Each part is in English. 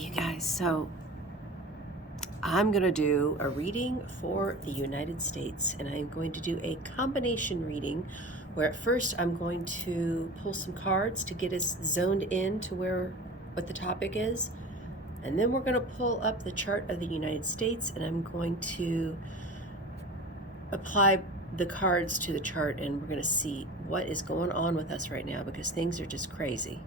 You guys, so I'm going to do a reading for the United States, and I'm going to do a combination reading where at first I'm going to pull some cards to get us zoned in to what the topic is, and then we're going to pull up the chart of the United States, and I'm going to apply the cards to the chart, and we're going to see what is going on with us right now because things are just crazy.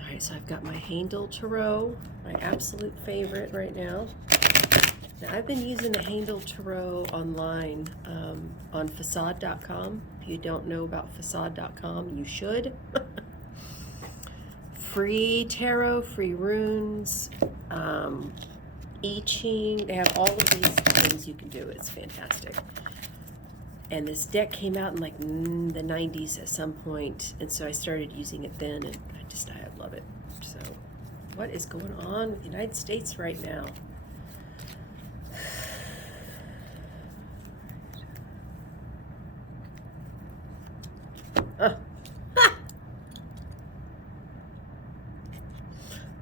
All right, so I've got my Handel Tarot, my absolute favorite right now. Now, I've been using the Handel Tarot online on facade.com. If you don't know about facade.com, you should. Free tarot, free runes, I Ching. They have all of these things you can do. It's fantastic. And this deck came out in like the 90s at some point, and so I started using it then, and I love it. So what is going on with the United States right now?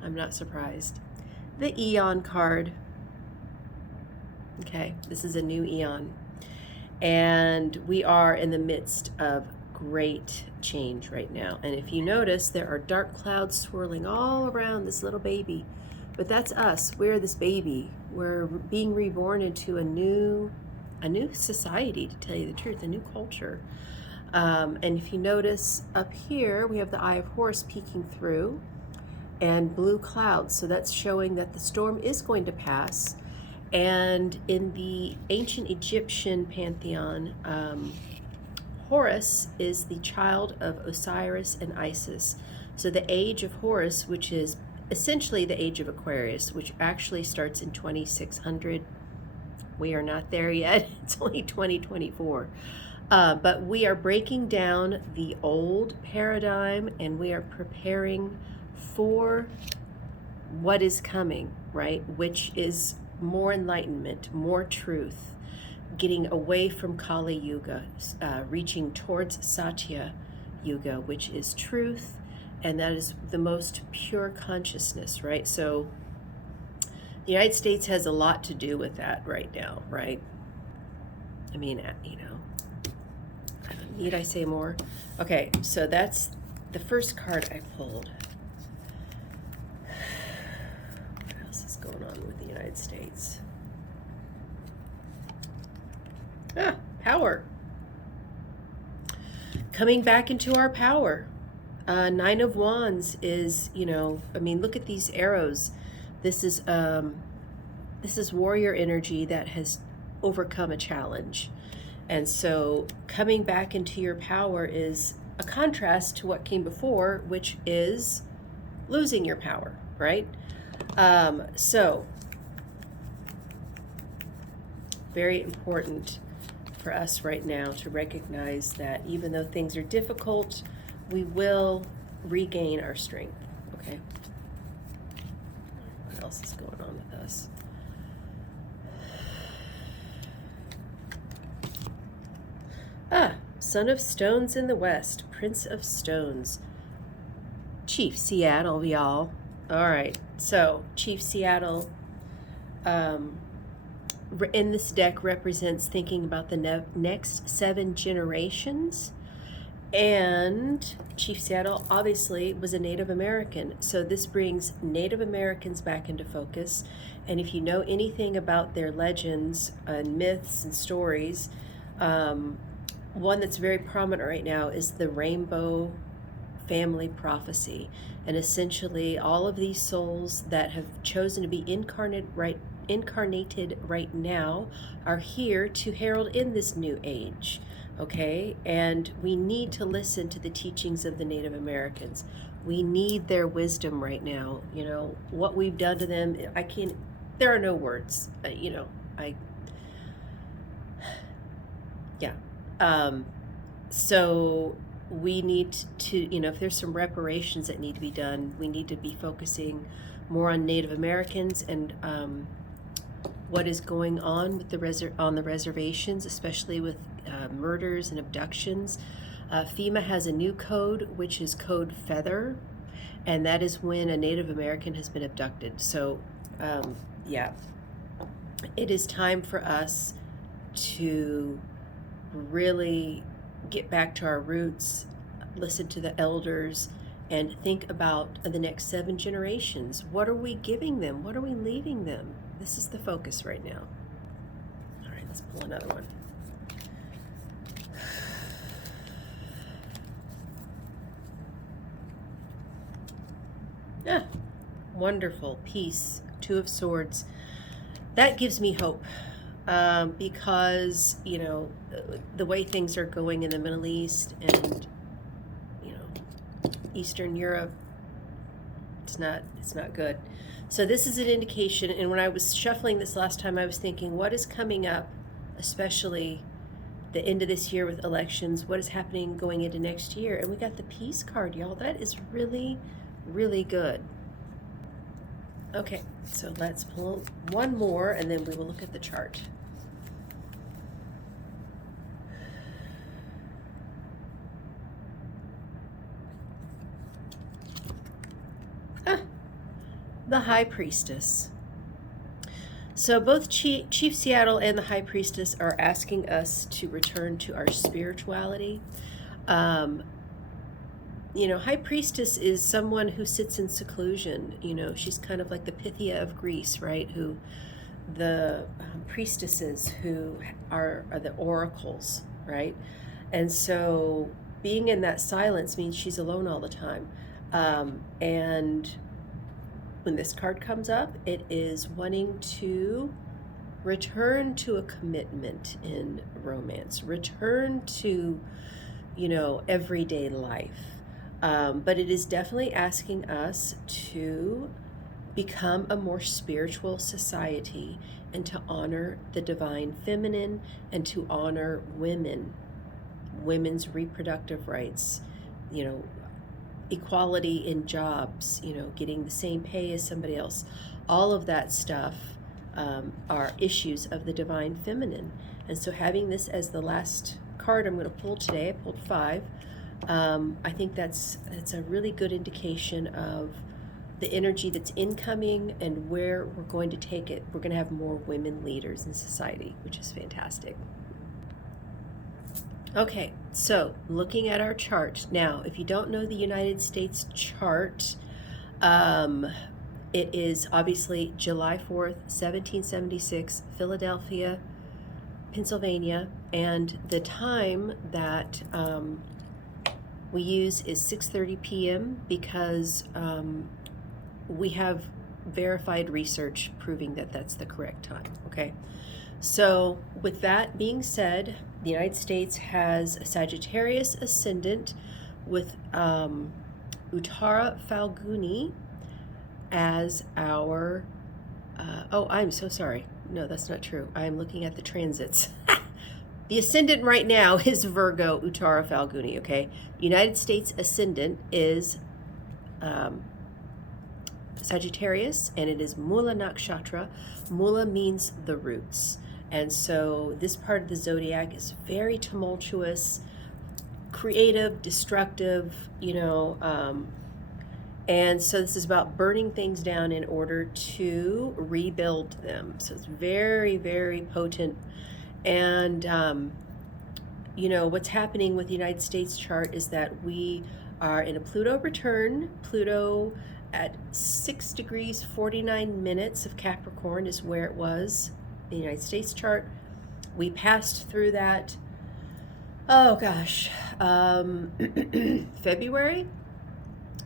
I'm not surprised. The Eon card. Okay, this is a new Eon. And we are in the midst of great change right now. And if you notice, there are dark clouds swirling all around this little baby. But that's us. We're this baby. We're being reborn into a new society, to tell you the truth, a new culture. And if you notice up here, we have the Eye of Horus peeking through and blue clouds. So that's showing that the storm is going to pass. And in the ancient Egyptian pantheon, Horus is the child of Osiris and Isis. So the age of Horus, which is essentially the age of Aquarius, which actually starts in 2600. We are not there yet. It's only 2024. But we are breaking down the old paradigm, and we are preparing for what is coming, right? Which is more enlightenment, more truth, getting away from Kali Yuga, reaching towards Satya Yuga, which is truth, and that is the most pure consciousness, right? So the United States has a lot to do with that right now, right? I mean, need I say more? Okay, so that's the first card I pulled. What else is going on with the United States? Power. Coming back into our power. Nine of Wands is, look at these arrows. This is warrior energy that has overcome a challenge. And so coming back into your power is a contrast to what came before, which is losing your power, right? So very important for us right now to recognize that even though things are difficult, we will regain our strength, okay? What else is going on with us? Son of Stones in the West, Prince of Stones. Chief Seattle, y'all. All right, so Chief Seattle in this deck represents thinking about the next 7 generations. And Chief Seattle obviously was a Native American. So this brings Native Americans back into focus. And if you know anything about their legends and myths and stories, one that's very prominent right now is the Rainbow Family Prophecy. And essentially all of these souls that have chosen to be incarnated right now are here to herald in this new age, okay? And we need to listen to the teachings of the Native Americans. We need their wisdom right now. What we've done to them, there are no words, so we need to, if there's some reparations that need to be done, we need to be focusing more on Native Americans and what is going on with on the reservations, especially with murders and abductions. FEMA has a new code, which is Code Feather, and that is when a Native American has been abducted. So, yeah, it is time for us to really get back to our roots, listen to the elders, and think about the next 7 generations. What are we giving them? What are we leaving them? This is the focus right now. All right, let's pull another one. Ah, wonderful. Peace. 2 of Swords. That gives me hope. Because, you know, the way things are going in the Middle East and, you know, Eastern Europe, it's not good. So this is an indication, and when I was shuffling this last time, I was thinking, what is coming up, especially the end of this year with elections, what is happening going into next year? And we got the Peace card, y'all. That is really, really good. Okay, so let's pull one more, and then we will look at the chart. The High Priestess. So both Chief Seattle and the High Priestess are asking us to return to our spirituality. You know, High Priestess is someone who sits in seclusion. You know, she's kind of like the Pythia of Greece, right? Who the priestesses who are the oracles, right? And so being in that silence means she's alone all the time. And when this card comes up, it is wanting to return to a commitment in romance, return to, you know, everyday life. But it is definitely asking us to become a more spiritual society and to honor the divine feminine and to honor women's reproductive rights, you know, equality in jobs, you know, getting the same pay as somebody else. All of that stuff are issues of the divine feminine. And so having this as the last card I'm going to pull today, I pulled 5. I think that's a really good indication of the energy that's incoming and where we're going to take it. We're going to have more women leaders in society, which is fantastic. Okay, so looking at our chart. Now, if you don't know the United States chart, it is obviously July 4th, 1776, Philadelphia, Pennsylvania, and the time that we use is 6:30 p.m. because we have verified research proving that that's the correct time, okay? So with that being said, the United States has a Sagittarius ascendant with Uttara Falguni as our, oh, I'm so sorry. No, that's not true. I'm looking at the transits. The ascendant right now is Virgo, Uttara Falguni, okay? United States ascendant is Sagittarius, and it is Mula Nakshatra. Mula means the roots. And so this part of the zodiac is very tumultuous, creative, destructive, you know, and so this is about burning things down in order to rebuild them. So it's very, very potent. And, you know, what's happening with the United States chart is that we are in a Pluto return. Pluto at 6 degrees 49 minutes of Capricorn is where it was in the United States chart. We passed through that, oh gosh, February.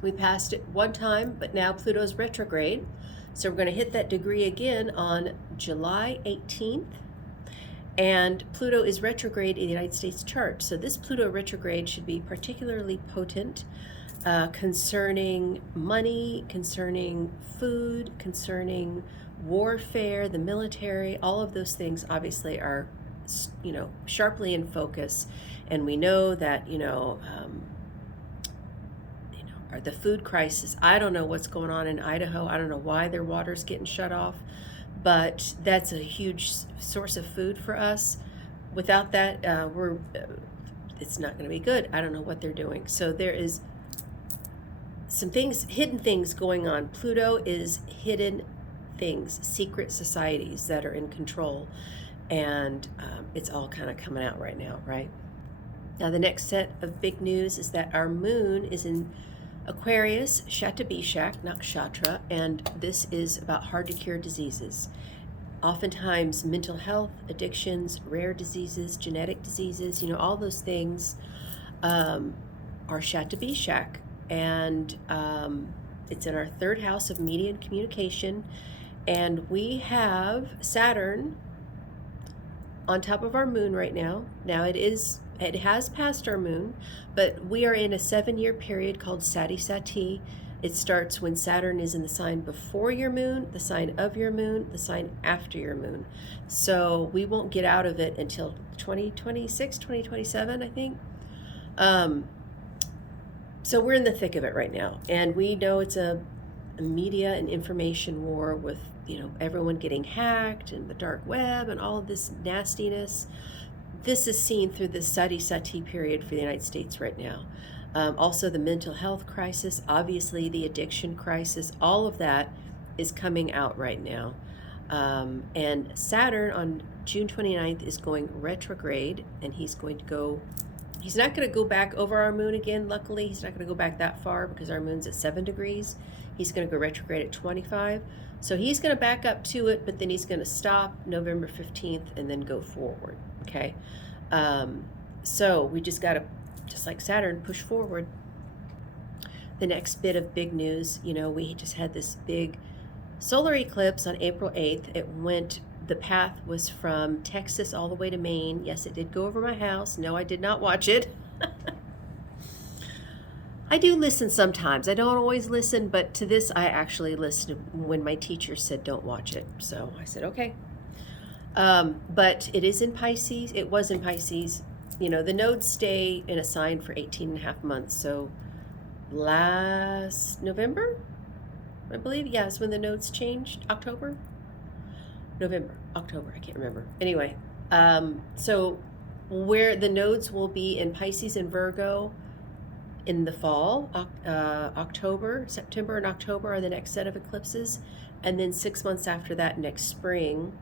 We passed it one time, but now Pluto's retrograde. So we're going to hit that degree again on July 18th. And Pluto is retrograde in the United States chart. So this Pluto retrograde should be particularly potent concerning money, concerning food, concerning warfare, the military. All of those things obviously are, you know, sharply in focus. And we know that, you know, the food crisis. I don't know what's going on in Idaho. I don't know why their water's getting shut off, but that's a huge source of food for us. Without that, it's not going to be good. I don't know what they're doing. So there is some things, hidden things going on. Pluto is hidden things, secret societies that are in control. And it's all kind of coming out right now, right? Now, the next set of big news is that our moon is in Aquarius, Shatabishak, Nakshatra, and this is about hard to cure diseases. Oftentimes, mental health, addictions, rare diseases, genetic diseases, all those things are Shatabishak. And it's in our third house of media and communication. And we have Saturn on top of our moon right now. Now it has passed our moon, but we are in a 7-year period called Sati Sati. It starts when Saturn is in the sign before your moon, the sign of your moon, the sign after your moon. So we won't get out of it until 2026, 2027, I think. So we're in the thick of it right now. And we know it's a media and information war with, everyone getting hacked and the dark web and all of this nastiness. This is seen through the Sati Sati period for the United States right now. Also the mental health crisis, obviously the addiction crisis, all of that is coming out right now. And Saturn on June 29th is going retrograde, and he's not going to go back over our moon again. Luckily, he's not going to go back that far because our moon's at 7 degrees. He's going to go retrograde at 25. So he's going to back up to it, but then he's going to stop November 15th and then go forward. Okay. So we just got to, just like Saturn, push forward. The next bit of big news, we just had this big solar eclipse on April 8th. The path was from Texas all the way to Maine. Yes, it did go over my house. No, I did not watch it. I do listen sometimes. I don't always listen, but to this I actually listened when my teacher said don't watch it. So I said, okay. But it is in Pisces. It was in Pisces. The nodes stay in a sign for 18 and a half months. So last November, I believe, yes, when the nodes changed. October? October, I can't remember. Anyway, so where the nodes will be in Pisces and Virgo in the fall, September and October are the next set of eclipses, and then 6 months after that, next spring,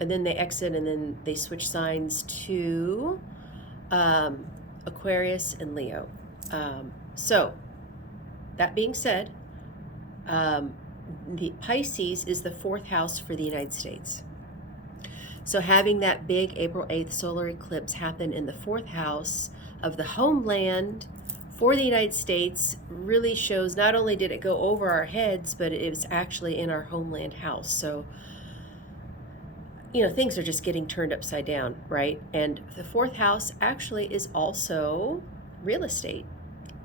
and then they exit and then they switch signs to Aquarius and Leo. So that being said, the Pisces is the 4th house for the United States. So having that big April 8th solar eclipse happen in the 4th house of the homeland for the United States really shows not only did it go over our heads, but it was actually in our homeland house. So, things are just getting turned upside down, right? And the 4th house actually is also real estate,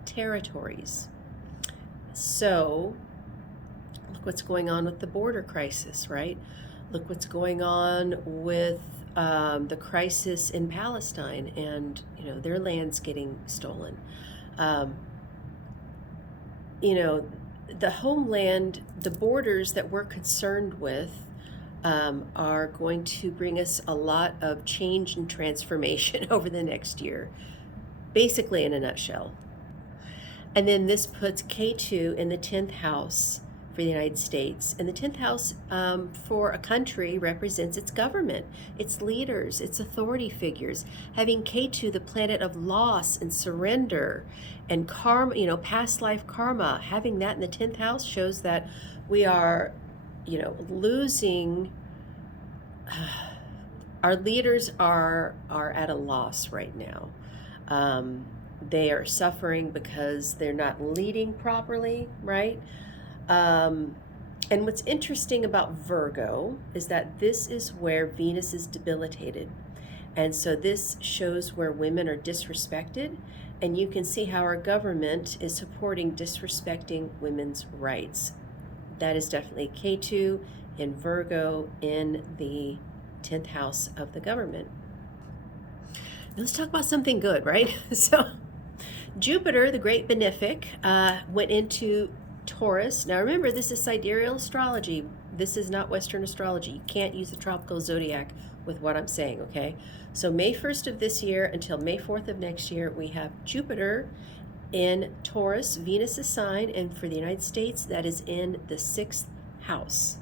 territories. So look what's going on with the border crisis, right? Look what's going on with the crisis in Palestine and, their land's getting stolen. The homeland, the borders that we're concerned with are going to bring us a lot of change and transformation over the next year, basically in a nutshell. And then this puts K2 in the 10th house for the United States. And the 10th house for a country represents its government, its leaders, its authority figures. Having K2, the planet of loss and surrender and karma, past life karma, having that in the 10th house shows that we are, losing. Our leaders are at a loss right now. They are suffering because they're not leading properly, right? And what's interesting about Virgo is that this is where Venus is debilitated. And so this shows where women are disrespected. And you can see how our government is supporting disrespecting women's rights. That is definitely K2 in Virgo in the 10th house of the government. Now let's talk about something good, right? So Jupiter, the great benefic, went into Taurus. Now remember, this is sidereal astrology. This is not Western astrology. You can't use the tropical zodiac with what I'm saying, okay? So May 1st of this year until May 4th of next year, we have Jupiter in Taurus, Venus' sign, and for the United States, that is in the 6th house.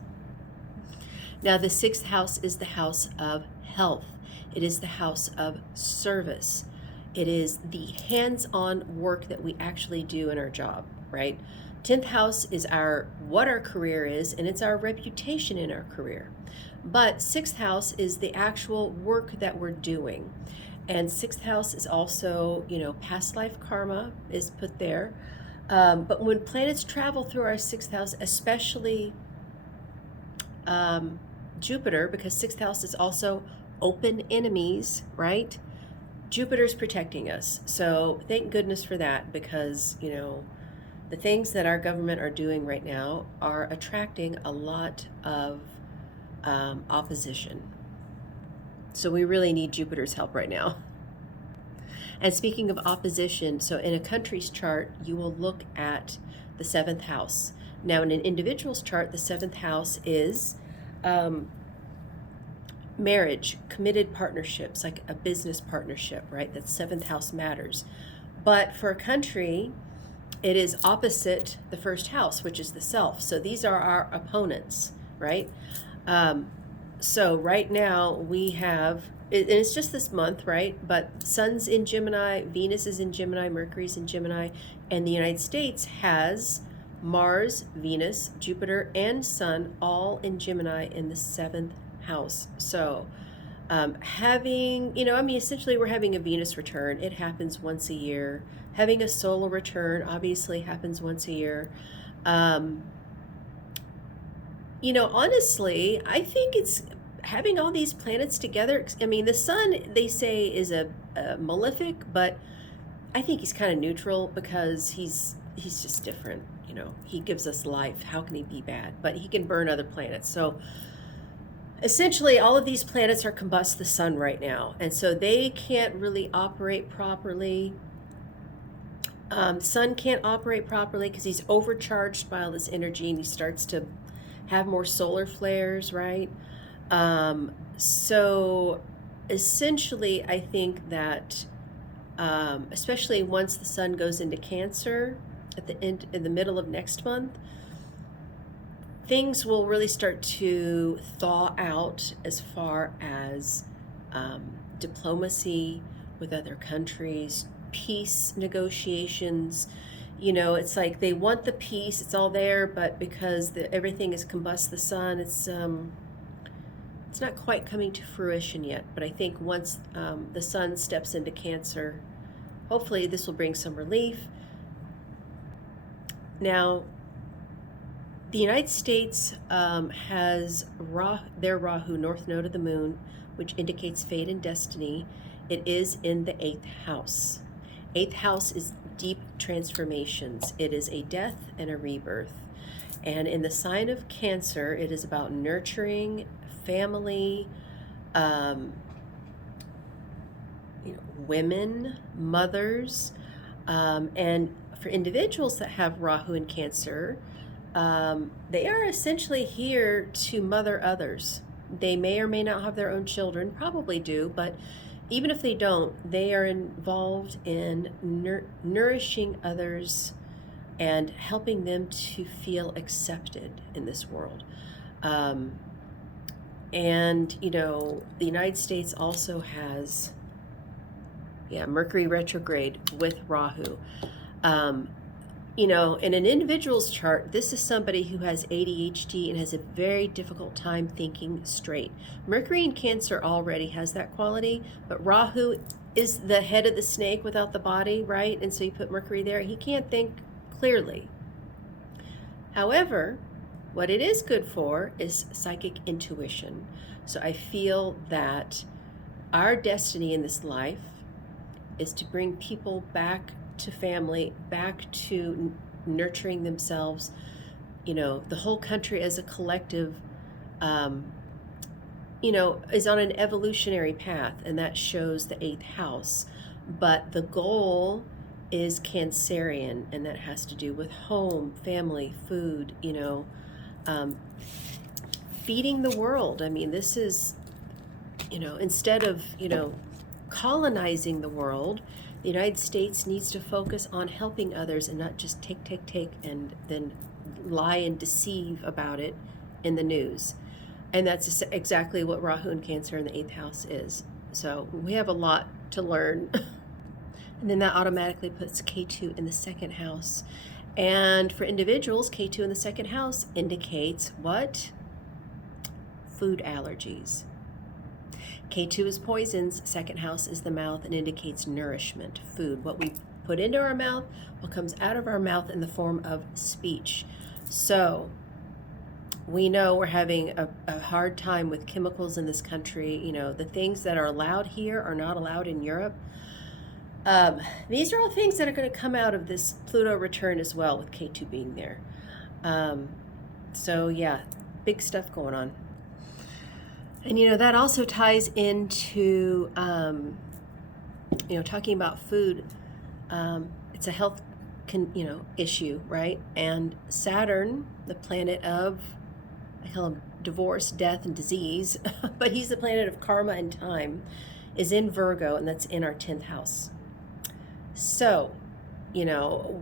Now, the 6th house is the house of health. It is the house of service. It is the hands-on work that we actually do in our job, right? 10th house is what our career is, and it's our reputation in our career. But 6th house is the actual work that we're doing. And 6th house is also, past life karma is put there. But when planets travel through our 6th house, especially Jupiter, because 6th house is also open enemies, right? Jupiter's protecting us. So thank goodness for that, because, the things that our government are doing right now are attracting a lot of opposition. So we really need Jupiter's help right now. And speaking of opposition, so in a country's chart, you will look at the 7th house. Now, in an individual's chart, the 7th house is marriage, committed partnerships, like a business partnership, right? That 7th house matters. But for a country, it is opposite the 1st house, which is the self. So these are our opponents, right? So right now we have, and it's just this month, right? But Sun's in Gemini, Venus is in Gemini, Mercury's in Gemini, and the United States has Mars, Venus, Jupiter, and Sun all in Gemini in the 7th house. So essentially we're having a Venus return. It happens once a year. Having a solar return obviously happens once a year. Honestly, I think it's having all these planets together. I mean, the sun, they say, is a malefic, but I think he's kind of neutral, because he's just different. He gives us life. How can he be bad? But he can burn other planets. So essentially, all of these planets are combust the sun right now, and so they can't really operate properly. Sun can't operate properly because he's overcharged by all this energy, and he starts to have more solar flares, right? So essentially, I think that especially once the sun goes into Cancer at the end, in the middle of next month, things will really start to thaw out as far as diplomacy with other countries, peace negotiations. It's like they want the peace, it's all there, but because everything is combust the sun, it's not quite coming to fruition yet. But I think once the sun steps into Cancer, hopefully this will bring some relief. Now, the United States has their Rahu, North Node of the Moon, which indicates fate and destiny. It is in the 8th house. 8th house is deep transformations. It is a death and a rebirth. And in the sign of Cancer, it is about nurturing, family, women, mothers, and for individuals that have Rahu in Cancer, they are essentially here to mother others. They may or may not have their own children, probably do, but even if they don't, they are involved in nourishing others and helping them to feel accepted in this world. And, the United States also has, Mercury retrograde with Rahu. In an individual's chart, this is somebody who has ADHD and has a very difficult time thinking straight. Mercury in Cancer already has that quality, but Rahu is the head of the snake without the body, right? And so you put Mercury there, he can't think clearly. However, what it is good for is psychic intuition. So I feel that our destiny in this life is to bring people back to family, back to nurturing themselves. The whole country as a collective, is on an evolutionary path, and that shows the 8th house. But the goal is Cancerian, and that has to do with home, family, food, feeding the world. I mean, this is, instead of, colonizing the world, The United States needs to focus on helping others and not just take, and then lie and deceive about it in the news. And that's exactly what Rahu and Cancer in the 8th house is. So we have a lot to learn. And then that automatically puts K2 in the 2nd house. And for individuals, K2 in the 2nd house indicates what? Food allergies. K2 is poisons, 2nd house is the mouth, and indicates nourishment, food. What we put into our mouth, what comes out of our mouth in the form of speech. So we know we're having a hard time with chemicals in this country. You know, the things that are allowed here are not allowed in Europe. These are all things that are going to come out of this Pluto return as well, with K2 being there. So yeah, big stuff going on. And you know, that also ties into you know, talking about food. It's a health issue, right? And Saturn, the planet of, I call him divorce, death, and disease, but he's the planet of karma and time, is in Virgo, and that's in our 10th house. So, you know,